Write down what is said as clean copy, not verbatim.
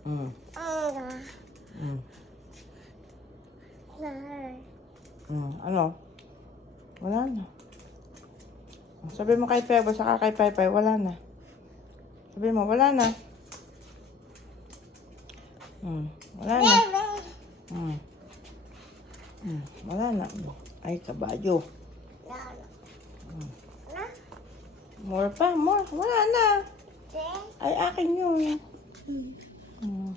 Mm. Mm. Ano? Wala na. Sabi mo kay Pebo, saka kay Paypay, wala na. Sabi mo, wala na. Wala na. Wala na. Ay, kabayo. More pa, more. Wala na. Ay, akin yun. No.